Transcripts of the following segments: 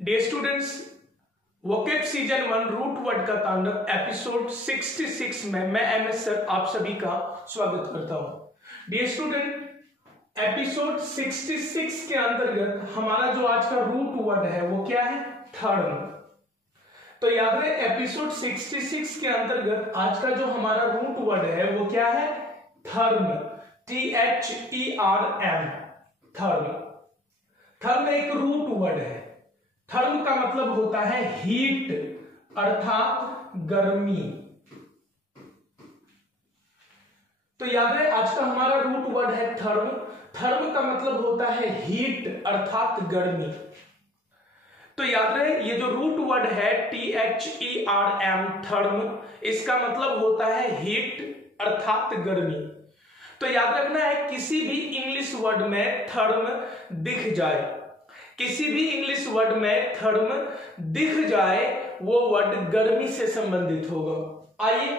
Dear students, vocab season 1 root word का तांडव episode 66 में मैं एमएस सर आप सभी का स्वागत करता हूं। डियर स्टूडेंट, एपिसोड 66 के अंतर्गत हमारा जो आज का रूट वर्ड है वो क्या है? थर्म। तो याद रहे, एपिसोड 66 के अंतर्गत आज का जो हमारा रूट वर्ड है वो क्या है? थर्म। THERM। थर्म। थर्म एक रूट वर्ड है। थर्म का मतलब होता है हीट अर्थात गर्मी। तो याद है, आज का हमारा रूट वर्ड है थर्म। थर्म का मतलब होता है हीट अर्थात गर्मी। तो याद रहे, ये जो रूट वर्ड है THERM थर्म, इसका मतलब होता है हीट अर्थात गर्मी। तो याद रखना है, किसी भी इंग्लिश वर्ड में थर्म दिख जाए, किसी भी इंग्लिश वर्ड में थर्म दिख जाए, वो वर्ड गर्मी से संबंधित होगा। आइए,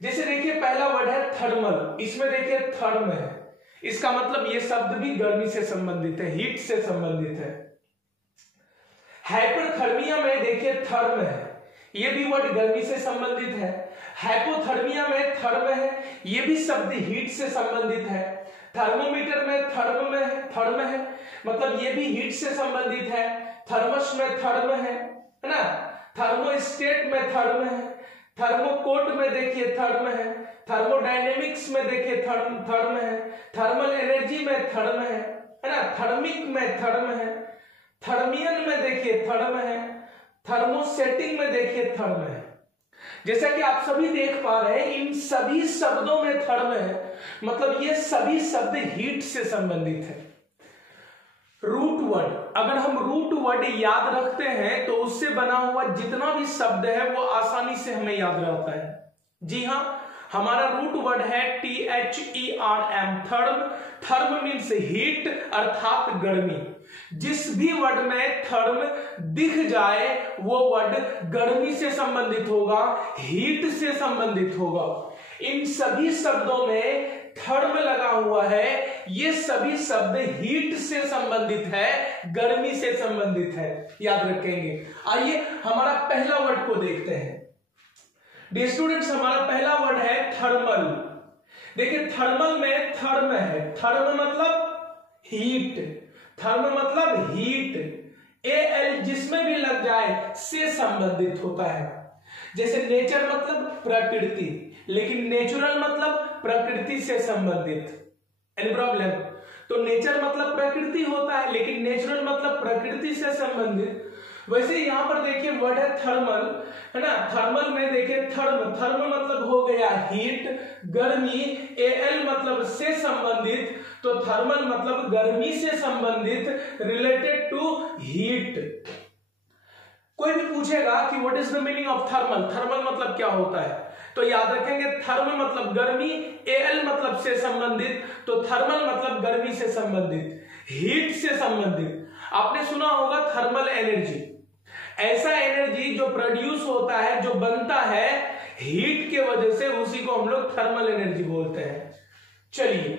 जैसे देखिए पहला वर्ड है थर्मल, इसमें देखिए थर्म है, इसका मतलब ये शब्द भी गर्मी से संबंधित है, हीट से संबंधित है। हाइपरथर्मिया में देखिए थर्म है, ये भी वर्ड गर्मी से संबंधित है। हाइपोथर्मिया में थर्म है, ये भी शब्द हीट से संबंधित है। थर्मोमीटर में थर्म है, मतलब ये भी हीट से संबंधित है। थर्मस में थर्म है ना। थर्मोस्टेट में थर्म है। थर्मोकोट में देखिए थर्म है। थर्मोडायनेमिक्स में देखिए थर्म है। थर्मल एनर्जी में थर्म है ना। थर्मिक में थर्म है। थर्मियन में देखिए थर्म है। थर्मोसेटिंग में देखिए थर्म है। जैसा कि आप सभी देख पा रहे हैं, इन सभी शब्दों में थर्म है, मतलब ये सभी शब्द हीट से संबंधित है। रूट वर्ड, अगर हम रूट वर्ड याद रखते हैं तो उससे बना हुआ जितना भी शब्द है वो आसानी से हमें याद रहता है। जी हां, हमारा रूट वर्ड है THERM therm. Therm means heat अर्थात गर्मी। जिस भी वर्ड में थर्म दिख जाए वो वर्ड गर्मी से संबंधित होगा, हीट से संबंधित होगा। इन सभी शब्दों में थर्म लगा हुआ है, ये सभी शब्द हीट से संबंधित है, गर्मी से संबंधित है, याद रखेंगे। आइए हमारा पहला वर्ड को देखते हैं। डियर स्टूडेंट्स, हमारा पहला वर्ड है थर्मल। देखिए थर्मल में थर्म है, थर्म मतलब हीट, थर्म मतलब हीट। AL जिसमें भी लग जाए से संबंधित होता है। जैसे नेचर मतलब प्रकृति, लेकिन नेचुरल मतलब प्रकृति से संबंधित। Any problem? तो नेचर मतलब प्रकृति होता है, लेकिन नेचुरल मतलब प्रकृति से संबंधित। वैसे यहां पर देखिए वर्ड है थर्मल, है ना। थर्मल में देखिए थर्म मतलब हो गया हीट, गर्मी। AL मतलब से संबंधित, तो थर्मल मतलब गर्मी से संबंधित, रिलेटेड टू हीट। कोई भी पूछेगा कि what is the meaning of thermal, thermal मतलब क्या होता है, तो याद रखेंगे थर्म मतलब गर्मी, AL मतलब से संबंधित, तो थर्मल मतलब गर्मी से संबंधित, हीट से संबंधित। आपने सुना होगा थर्मल एनर्जी, ऐसा एनर्जी जो प्रोड्यूस होता है, जो बनता है हीट के वजह से, उसी को हम लोग थर्मल एनर्जी बोलते हैं। चलिए,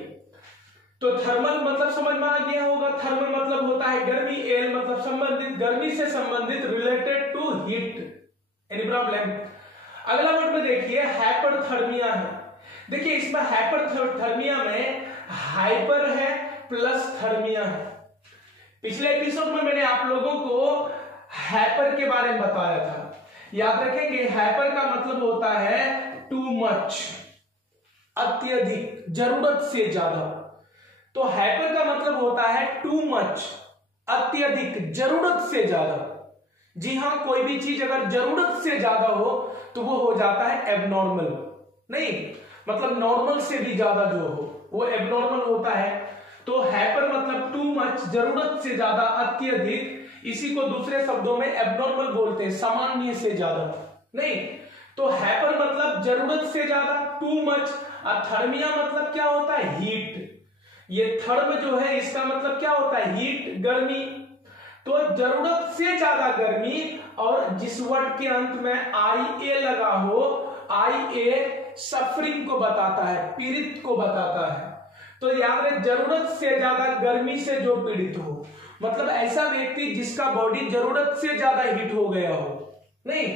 तो थर्मल मतलब समझ में आ गया होगा। थर्मल मतलब होता है गर्मी, AL मतलब संबंधित, गर्मी से संबंधित, related to heat. Any problem? अगला वर्ड में देखिए हाइपरथर्मिया है। देखिए इसमें हाइपरथर्मिया में हाइपर है प्लस थर्मिया है। पिछले एपिसोड में मैंने आप लोगों को हाइपर के बारे में बताया था, याद रखेंगे। हाइपर का मतलब होता है टू मच, अत्यधिक, जरूरत से ज्यादा। तो हाइपर का मतलब होता है टू मच, अत्यधिक, जरूरत से ज्यादा। जी हां, कोई भी चीज अगर जरूरत से ज्यादा हो तो वो हो जाता है एबनॉर्मल। नहीं, मतलब नॉर्मल से भी ज्यादा जो हो वो एबनॉर्मल होता है। तो हाइपर मतलब टू मच, जरूरत से ज्यादा, अत्यधिक। इसी को दूसरे शब्दों में एबनॉर्मल बोलते हैं, सामान्य से ज्यादा। नहीं, तो हाइपर मतलब जरूरत से ज्यादा, टू मच। और थर्मिया मतलब क्या होता है? हीट। ये थर्म जो है इसका मतलब क्या होता है? हीट, गर्मी। तो जरूरत से ज्यादा गर्मी, और जिस वर्ड के अंत में IA लगा हो, IA सफरिंग को बताता है, पीड़ित को बताता है। तो याद रहे, जरूरत से ज्यादा गर्मी से जो पीड़ित हो मतलब ऐसा व्यक्ति जिसका बॉडी जरूरत से ज्यादा हीट हो गया हो, नहीं।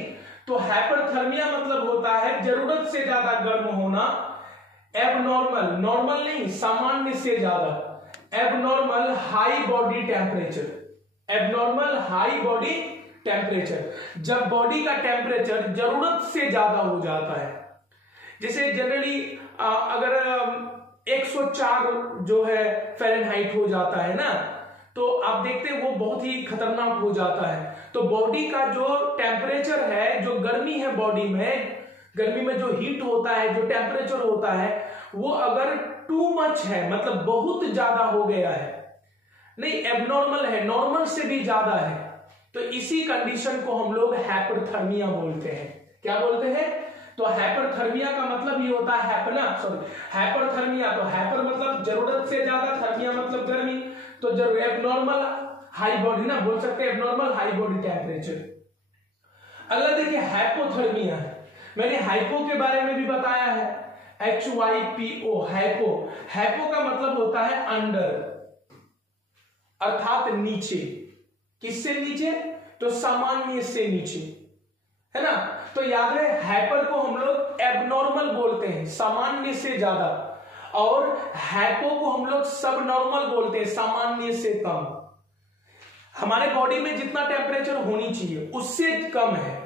तो हाइपरथर्मिया मतलब होता है जरूरत से ज्यादा गर्म होना, एबनॉर्मल, नॉर्मल नहीं, सामान्य से ज्यादा, abnormal high body temperature, abnormal high body temperature, जब बॉडी का टेम्परेचर जरूरत से ज्यादा हो जाता है। जैसे जनरली अगर 104 जो है फ़ारेनहाइट हो जाता है ना, तो आप देखते हैं वो बहुत ही खतरनाक हो जाता है। तो बॉडी का जो टेम्परेचर है, जो गर्मी है बॉडी में, गर्मी में जो हीट होता है, जो टेम्परेचर होता है, वो अगर टू मच है, मतलब बहुत ज्यादा हो गया है, नहीं एबनॉर्मल है, नॉर्मल से भी ज्यादा है, तो इसी कंडीशन को हम लोग हाइपरथर्मिया बोलते हैं। क्या बोलते हैं? तो हाइपरथर्मिया का मतलब ये होता है हाइपरथर्मिया, तो हाइपर मतलब जरूरत से ज्यादा, थर्मिया मतलब गर्मी, तो एबनॉर्मल हाई बॉडी ना बोल सकते हैं, एबनॉर्मल हाई बॉडी टेम्परेचर। अगला देखिए हाइपोथर्मिया, मैंने हाइपो के बारे में भी बताया है, HYPO, हाइपो। हाइपो का मतलब होता है अंडर, अर्थात नीचे। किससे नीचे? तो सामान्य से नीचे, है ना। तो याद रहे हाइपर को हम लोग एबनॉर्मल बोलते हैं, सामान्य से ज्यादा, और हाइपो को हम लोग सब नॉर्मल बोलते हैं, सामान्य से कम। हमारे बॉडी में जितना टेम्परेचर होनी चाहिए उससे कम है,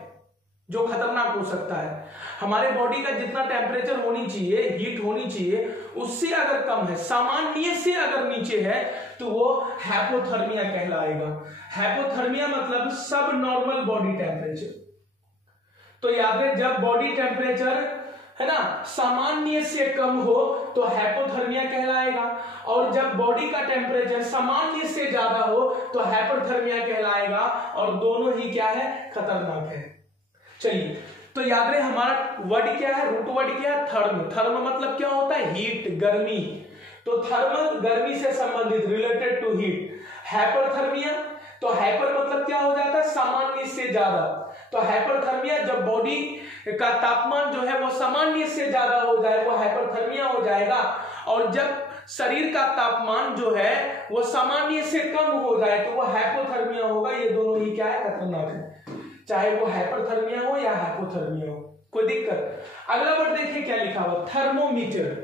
जो खतरनाक हो सकता है। हमारे बॉडी का जितना टेम्परेचर होनी चाहिए, हीट होनी चाहिए, उससे अगर कम है, सामान्य से अगर नीचे है, तो वो हाइपोथर्मिया कहलाएगा। हाइपोथर्मिया मतलब सब नॉर्मल बॉडी टेम्परेचर। तो याद है जब बॉडी टेम्परेचर है ना सामान्य से कम हो तो हाइपोथर्मिया कहलाएगा, और जब बॉडी का टेम्परेचर सामान्य से ज्यादा हो तो हाइपरथर्मिया कहलाएगा, और दोनों ही क्या है? खतरनाक है। चलिए, तो याद रहे हमारा वर्ड क्या है, रूट वर्ड क्या है? थर्म। थर्म मतलब क्या होता है? हीट, गर्मी। तो थर्मल गर्मी से संबंधित, रिलेटेड टू हीट। हाइपरथर्मिया, तो हाइपर मतलब क्या हो जाता है? सामान्य से ज्यादा। तो हाइपरथर्मिया जब बॉडी का तापमान जो है वो सामान्य से ज्यादा हो जाए वो हाइपरथर्मिया हो जाएगा, और जब शरीर का तापमान जो है वो सामान्य से कम हो जाए तो वो हाइपोथर्मिया होगा। ये दोनों ही क्या है? खतरनाक है, चाहे वो हाइपरथर्मिया हो या हाइपोथर्मिया हो, कोई दिक्कत। अगला वर्ड देखिए क्या लिखा हुआ, थर्मोमीटर।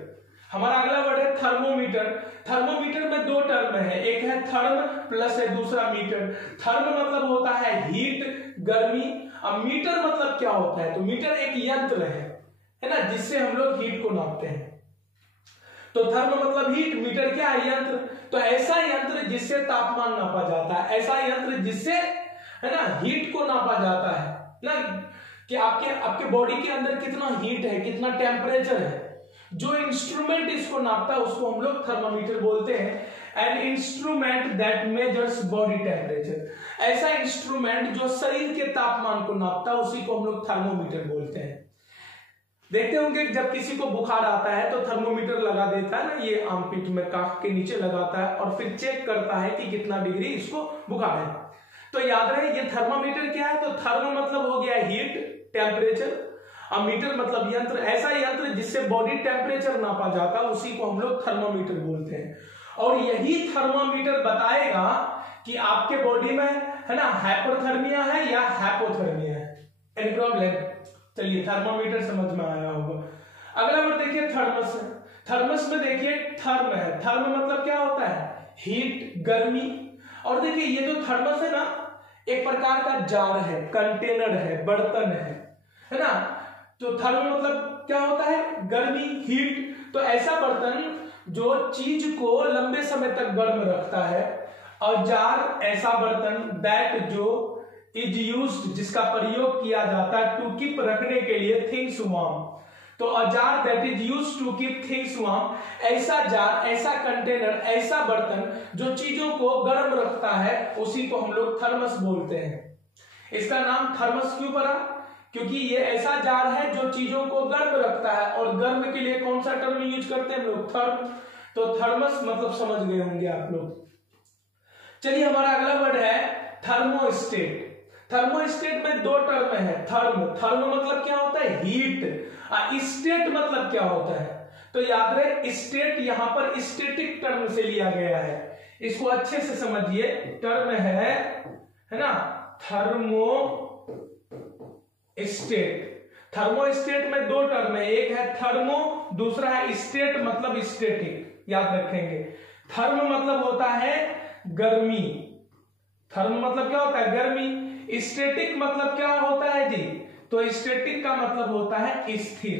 हमारा अगला वर्ड है थर्मोमीटर। थर्मोमीटर में दो टर्म है, एक है थर्म प्लस है दूसरा मीटर। थर्म मतलब होता है हीट, गर्मी। अब मीटर मतलब क्या होता है? तो मीटर एक यंत्र है ना, जिससे हम लोग हीट को नापते हैं। तो थर्म मतलब हीट, मीटर क्या है? यंत्र। तो ऐसा यंत्र जिससे तापमान नापा जाता है, ऐसा यंत्र जिससे है ना हीट को नापा जाता है ना, कि आपके बॉडी के अंदर कितना हीट है, कितना टेम्परेचर है। जो इंस्ट्रूमेंट इसको नापता है उसको हम लोग थर्मामीटर बोलते हैं। An instrument that measures body temperature, ऐसा इंस्ट्रूमेंट जो शरीर के तापमान को नापता है उसी को हम लोग थर्मोमीटर बोलते हैं। देखते होंगे जब किसी को बुखार आता है तो थर्मोमीटर लगा देता है ना, ये आर्मपिट में काख के नीचे लगाता है और फिर चेक करता है कि कितना डिग्री इसको बुखार है। तो याद रहे ये थर्मामीटर क्या है? तो थर्म मतलब हो गया हीट, टेम्परेचर, और मीटर मतलब यंत्र। ऐसा यंत्र जिससे बॉडी टेम्परेचर नापा जाता है उसी को हम लोग थर्मामीटर बोलते हैं। और यही थर्मामीटर बताएगा कि आपके बॉडी में है ना हाइपरथर्मिया है या हाइपोथर्मिया है। Any problem? चलिए, थर्मामीटर समझ में आया होगा। अगला वर्ड देखिए थर्मस। थर्मस में देखिए थर्म है, थर्म मतलब क्या होता है? हीट, गर्मी। और देखिए ये जो थर्मस है ना एक प्रकार का जार है, कंटेनर है, बर्तन है ना। तो थर्म मतलब क्या होता है? गर्मी, हीट। तो ऐसा बर्तन जो चीज को लंबे समय तक गर्म रखता है, और जार ऐसा बर्तन दैट जो इज यूज्ड जिसका प्रयोग किया जाता है टू कीप रखने के लिए थिंग्स वार्म। तो a jar that is used to keep things warm, ऐसा जार, ऐसा कंटेनर, ऐसा बर्तन जो चीजों को गर्म रखता है उसी को हम लोग थर्मस बोलते हैं। इसका नाम थर्मस क्यों पड़ा? क्योंकि ये ऐसा जार है जो चीजों को गर्म रखता है, और गर्म के लिए कौन सा टर्म यूज करते हैं हम लोग? थर्म। तो थर्मस मतलब समझ गए होंगे आप लोग। चलिए, हमारा अगला वर्ड है थर्मोस्टेट। थर्मोस्टेट में दो टर्म है, थर्म। थर्म मतलब क्या होता है? हीट। स्टेट मतलब क्या होता है? तो याद रहे स्टेट यहां पर स्टेटिक टर्म से लिया गया है। इसको अच्छे से समझिए, टर्म है ना थर्मोस्टेट। थर्मोस्टेट में दो टर्म है, एक है थर्मो, दूसरा है स्टेट मतलब स्टेटिक, याद रखेंगे। थर्म मतलब होता है गर्मी, थर्म मतलब क्या होता है गर्मी। स्टेटिक मतलब क्या होता है जी, तो स्टेटिक का मतलब होता है स्थिर,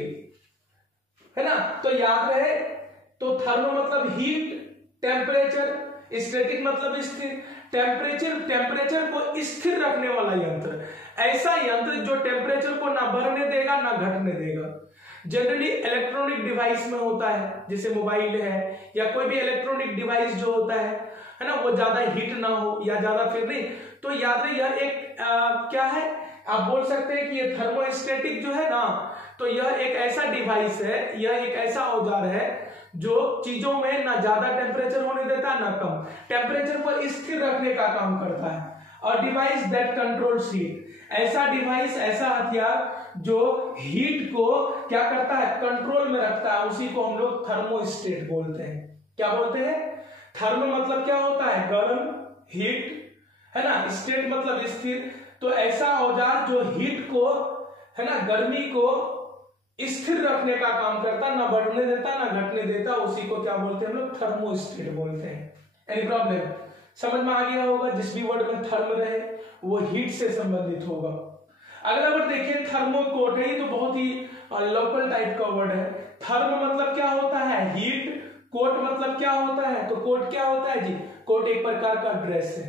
है ना। तो याद रहे, तो थर्म मतलब हीट, टेम्परेचर, स्टैटिक मतलब स्थिर। टेम्परेचर को स्थिर रखने वाला यंत्र, ऐसा यंत्र जो टेम्परेचर को ना बढ़ने देगा ना घटने देगा। जनरली इलेक्ट्रॉनिक डिवाइस में होता है, जैसे मोबाइल है या कोई भी इलेक्ट्रॉनिक डिवाइस जो होता है ना, वो ज्यादा हीट ना हो या ज्यादा फिर नहीं। तो याद रहे यह एक क्या है, आप बोल सकते हैं कि ये थर्मोस्टेटिक जो है ना, तो यह एक ऐसा डिवाइस है, यह एक ऐसा औजार है जो चीजों में ना ज्यादा टेम्परेचर होने देता ना कम, टेम्परेचर को स्थिर रखने का काम करता है। और डिवाइस दैट कंट्रोल्स हीट, ऐसा डिवाइस, ऐसा हथियार जो हीट को क्या करता है, कंट्रोल में रखता है, उसी को हम लोग थर्मोस्टेट बोलते हैं। क्या बोलते हैं, थर्म मतलब क्या होता है गर्म, हीट, है ना, स्टेट मतलब स्थिर। तो ऐसा औजार जो हीट को, है ना, गर्मी को स्थिर रखने का काम करता, ना बढ़ने देता ना घटने देता, उसी को क्या बोलते हैं हम लोग, थर्मोस्टेट बोलते हैं। एनी प्रॉब्लम, समझ में आ गया होगा। जिस भी वर्ड में थर्म रहे वो हीट से संबंधित होगा। अगला वर्ड देखिए थर्मोकोट है, ये तो बहुत ही लोकल टाइप का वर्ड है। थर्म मतलब क्या होता है हीट, कोट मतलब क्या होता है, तो कोट क्या होता है जी, कोट एक प्रकार का ड्रेस है।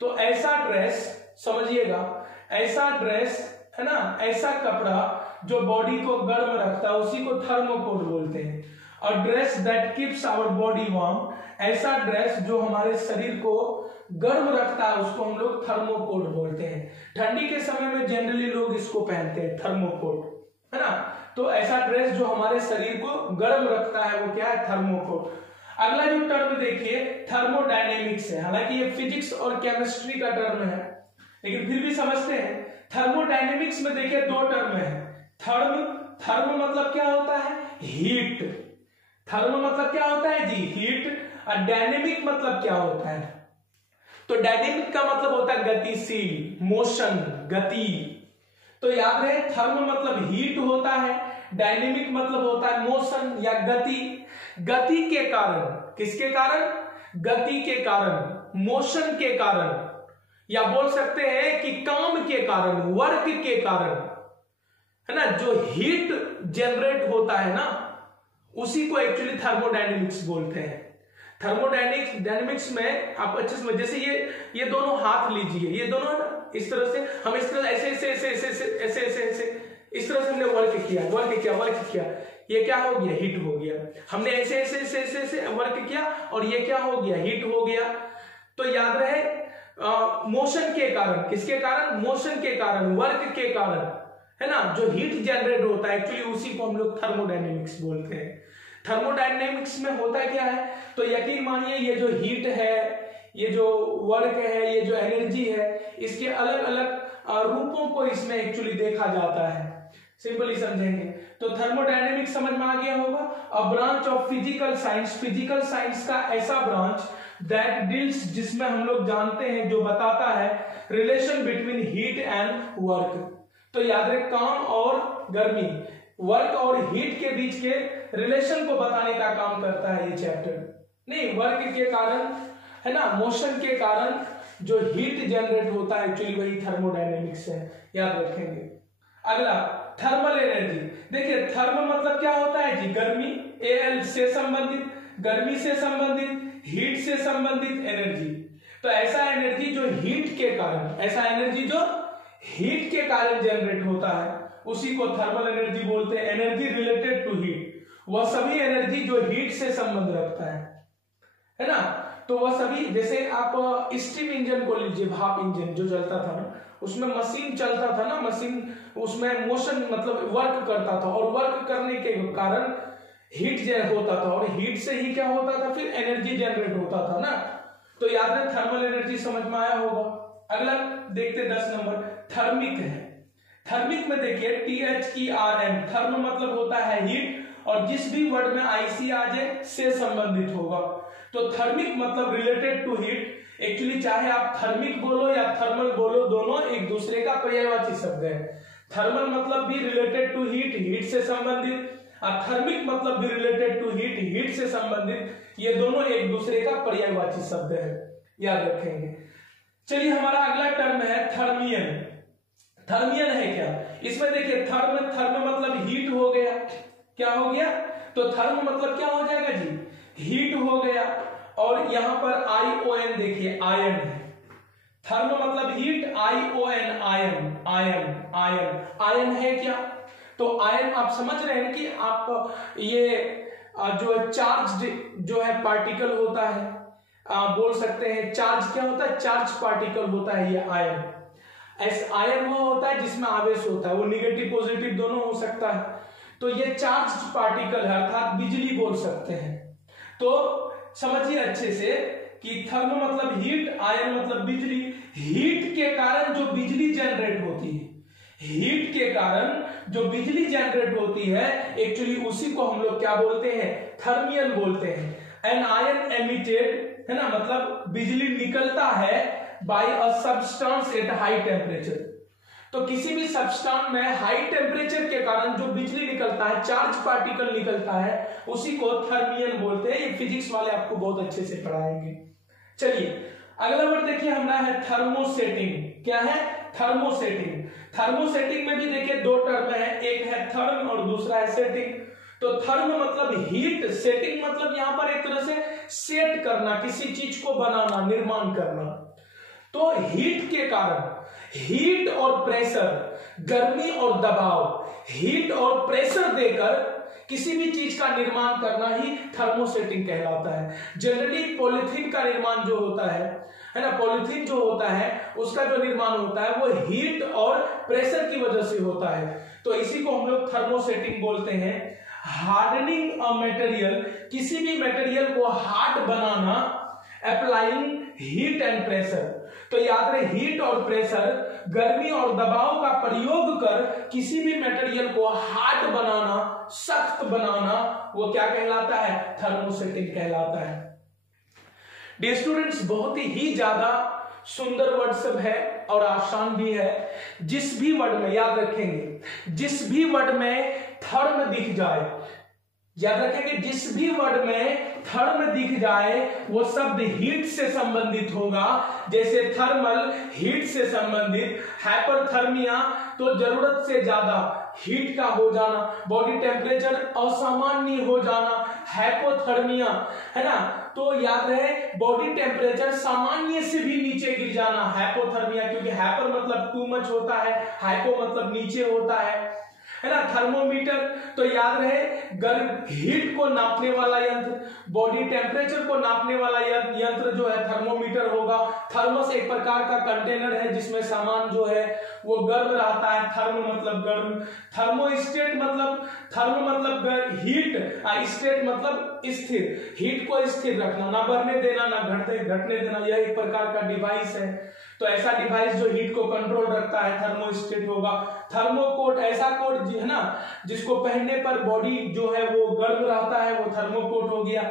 तो ऐसा ड्रेस समझिएगा, ऐसा ड्रेस है ना, ऐसा कपड़ा जो बॉडी को गर्म रखता है उसी को थर्मोकोट बोलते हैं। और dress that keeps our body warm, ऐसा ड्रेस जो हमारे शरीर को गर्म रखता है उसको हम लोग थर्मोकोट बोलते हैं। ठंडी के समय में जनरली लोग इसको पहनते हैं थर्मोकोट, है ना। तो ऐसा ड्रेस जो हमारे शरीर को गर्म रखता है वो क्या है, थर्मोकोट। अगला जो टर्म देखिए थर्मोडायनेमिक्स है, हालांकि ये फिजिक्स और केमिस्ट्री का टर्म है लेकिन फिर भी समझते हैं। थर्मोडायनेमिक्स में देखिए दो टर्म है, थर्म मतलब क्या होता है हीट, थर्म मतलब क्या होता है जी हीट। और डायनेमिक मतलब क्या होता है, तो डायनेमिक का मतलब होता है गतिशील, मोशन, गति। तो याद रहे थर्म मतलब हीट होता है, डायनेमिक मतलब होता है मोशन या गति। गति के कारण, किसके कारण, गति के कारण, मोशन के कारण, या बोल सकते हैं कि काम के कारण, वर्क के कारण, है ना, जो हीट जनरेट होता है ना उसी को एक्चुअली थर्मोडायनेमिक्स बोलते हैं। थर्मोडायनेमिक्स में आप अच्छे समझ, जैसे ये दोनों हाथ लीजिए, ये दोनों इस तरह से, हम इस तरह ऐसे ऐसे ऐसे ऐसे ऐसे ऐसे ऐसे इस तरह से हमने वर्क किया, ये क्या हो गया, हीट हो गया। हमने ऐसे ऐसे ऐसे ऐसे ऐसे वर्क किया और ये क्या हो गया, हीट हो गया। तो याद रहे मोशन के कारण, किसके कारण, मोशन के कारण, वर्क के कारण, है ना, जो हीट जनरेट होता है एक्चुअली उसी को हम लोग थर्मोडायनेमिक्स बोलते हैं। थर्मोडायनेमिक्स में होता क्या है, तो यकीन मानिए ये जो हीट है, ये जो वर्क है, ये जो एनर्जी है, इसके अलग अलग रूपों को इसमें एक्चुअली देखा जाता है। सिंपली समझेंगे तो थर्मोडायनेमिक्स समझ में आ गया होगा। A branch of physical science, physical science का ऐसा ब्रांच दैट डील्स, जिसमें हम लोग जानते हैं, जो बताता है relation between heat and work. तो याद रहे काम और गर्मी, वर्क और हीट के बीच के रिलेशन को बताने का काम करता है ये चैप्टर। नहीं, वर्क के कारण, है ना, मोशन के कारण जो हीट जनरेट होता है एक्चुअली वही थर्मोडायनेमिक्स है, याद रखेंगे। अगला थर्मल एनर्जी, देखिए थर्म मतलब क्या होता है जी, गर्मी, एल से संबंधित, गर्मी से संबंधित, हीट से संबंधित एनर्जी। तो ऐसा एनर्जी जो हीट के कारण, ऐसा एनर्जी जो हीट के कारण जनरेट होता है उसी को थर्मल एनर्जी बोलते हैं। एनर्जी रिलेटेड टू हीट, वह सभी एनर्जी जो हीट से संबंध रखता है ना। तो वह सभी, जैसे आप स्टीम इंजन को लीजिए, भाप इंजन जो चलता था ना, उसमें मशीन चलता था ना, मशीन उसमें मोशन मतलब वर्क करता था, और वर्क करने के कारण हीट होता था, और हीट से ही क्या होता था, फिर एनर्जी जनरेट होता था ना। तो याद है थर्मल एनर्जी समझ में आया होगा। अगला देखते 10 नंबर थर्मिक है। थर्मिक में देखिए THERM, थर्म मतलब होता है हीट, और जिस भी वर्ड में IC आ जाए से संबंधित होगा। तो थर्मिक मतलब रिलेटेड टू हीट। एक्चुअली चाहे आप थर्मिक बोलो या थर्मल बोलो, दोनों एक दूसरे का पर्यायवाची शब्द है। थर्मल मतलब भी रिलेटेड टू हीट, हीट से संबंधित, और थर्मिक मतलब भी रिलेटेड टू हीट, हीट से संबंधित। ये दोनों एक दूसरे का पर्यायवाची शब्द है, याद रखेंगे। चलिए हमारा अगला टर्म है थर्मियन। थर्मियन है क्या? इसमें देखिए थर्म मतलब हीट हो गया, क्या हो गया? तो थर्म मतलब क्या हो जाएगा जी? हीट हो गया। और यहां पर ION देखिए आयन है। थर्म मतलब heat, ION ion, ion ion ion है क्या? तो आयन आप समझ रहे हैं कि आप ये जो है चार्ज जो है पार्टिकल होता है, आप बोल सकते हैं चार्ज क्या होता है? चार्ज पार्टिकल होता है ये आयन। आयन वो होता है जिसमें आवेश होता है, वो निगेटिव पॉजिटिव दोनों हो सकता है। तो ये चार्ज पार्टिकल है, अर्थात बिजली बोल सकते हैं। तो समझिए अच्छे से कि थर्म मतलब हीट, आयन मतलब बिजली। हीट के कारण जो बिजली जनरेट होती है, हीट के कारण जो बिजली जनरेट होती है, एक्चुअली उसी को हम लोग क्या बोलते हैं? थर्मियन बोलते हैं। एन आयन एमिटेड, है ना, मतलब बिजली निकलता है by a substance at high temperature. तो किसी भी सब्सटेंस में हाई टेम्परेचर के कारण जो बिजली निकलता है, चार्ज पार्टिकल निकलता है, उसी को थर्मियन बोलते हैं। ये फिजिक्स वाले आपको बहुत अच्छे से पढ़ाएंगे। चलिए अगला वर्ड देखिए हमारा है थर्मोसेटिंग। क्या है? थर्मोसेटिंग। थर्मोसेटिंग में भी देखिए दो टर्म है, एक है थर्म और दूसरा है सेटिंग। तो थर्म मतलब हीट, सेटिंग मतलब यहां पर एक तरह से सेट करना, किसी चीज को बनाना, निर्माण करना। तो हीट के कारण, हीट और प्रेशर, गर्मी और दबाव, हीट और प्रेशर देकर किसी भी चीज का निर्माण करना ही थर्मोसेटिंग कहलाता है। जनरली पॉलिथीन का निर्माण जो होता है ना, पॉलिथीन जो होता है उसका जो निर्माण होता है वो हीट और प्रेशर की वजह से होता है। तो इसी को हम लोग थर्मोसेटिंग बोलते हैं। हार्डनिंग अ मटेरियल, किसी भी मटेरियल को hard banana, applying heat and pressure. तो याद रहे हीट और प्रेशर, गर्मी और दबाव का प्रयोग कर किसी भी मटेरियल को हार्ड बनाना, सख्त बनाना, वो क्या कहलाता है? थर्मोसेटिंग कहलाता है। डियर स्टूडेंट्स, बहुत ही ज्यादा सुंदर वर्ड सब है और आसान भी है। जिस भी वर्ड में, याद रखेंगे, जिस भी वर्ड में थर्म दिख जाए, याद रखेंगे, जिस भी वर्ड में थर्म दिख जाए वो शब्द हीट से संबंधित होगा। जैसे थर्मल हीट से संबंधित, हाइपरथर्मिया तो जरूरत से ज्यादा हीट का हो जाना, बॉडी टेम्परेचर असामान्य हो जाना, हाइपोथर्मिया, है ना, तो याद रहे बॉडी टेम्परेचर सामान्य से भी नीचे गिर जाना, हाइपोथर्मिया, क्योंकि हाइपर मतलब टू मच होता है, हाइपो मतलब नीचे होता है ना। थर्मोमीटर तो याद रहे गर्म हीट को नापने वाला यंत्र, बॉडी टेम्परेचर को नापने वाला यंत्र जो है थर्मोमीटर होगा। थर्मस एक प्रकार का कंटेनर है जिसमें सामान जो है वो गर्म रहता है, थर्म मतलब गर्म। थर्मोस्टेट मतलब, थर्म मतलब हीट, स्टेट मतलब स्थिर, हीट को स्थिर रखना, ना बढ़ने देना ना घटने देना, यह एक प्रकार का डिवाइस है। तो ऐसा डिवाइस जो हीट को कंट्रोल रखता है थर्मोस्टेट होगा। थर्मोकोट, ऐसा कोट है ना जिसको पहनने पर बॉडी जो है वो गर्म रहता है, वो थर्मोकोट हो गया।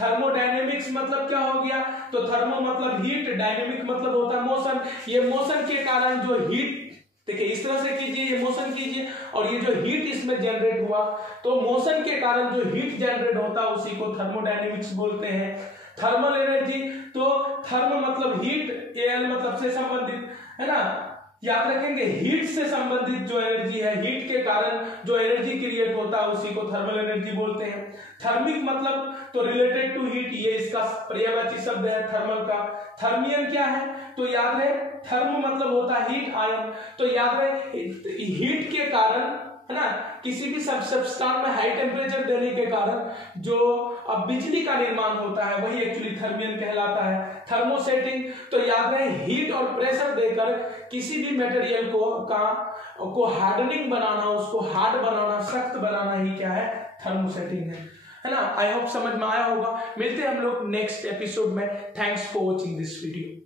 थर्मोडायनेमिक्स मतलब क्या हो गया? तो थर्मो मतलब हीट, डायनेमिक मतलब होता है मोशन। ये मोशन के कारण जो हीट, देखिए इस तरह से कीजिए, ये मोशन कीजिए और ये जो हीट इसमें जनरेट हुआ, तो मोशन के कारण जो हीट जनरेट होता है उसी को थर्मोडायनेमिक्स बोलते हैं। थर्मल एनर्जी तो थर्म मतलब हीट, एल मतलब से संबंधित, है ना, याद रखेंगे हीट से संबंधित जो एनर्जी है, हीट के कारण जो एनर्जी क्रिएट होता है उसी को थर्मल एनर्जी बोलते हैं। थर्मिक मतलब तो रिलेटेड टू हीट, ये इसका पर्यायवाची शब्द है थर्मल का। थर्मियन क्या है? तो याद रहे थर्म मतलब होता है हीट, आयन, तो याद रहे हीट के कारण, है ना, किसी भी सब्सटेंस में हाई टेम्परेचर देने के कारण जो अब बिजली का निर्माण होता है वही एक्चुअली थर्मियन कहलाता है। थर्मोसेटिंग तो याद रहे हीट और प्रेशर देकर किसी भी मटेरियल को हार्डनिंग बनाना, उसको हार्ड बनाना, सख्त बनाना ही क्या है? थर्मोसेटिंग है ना। आई होप समझ में आया होगा। मिलते हैं हम लोग नेक्स्ट एपिसोड में। Thanks for watching this video.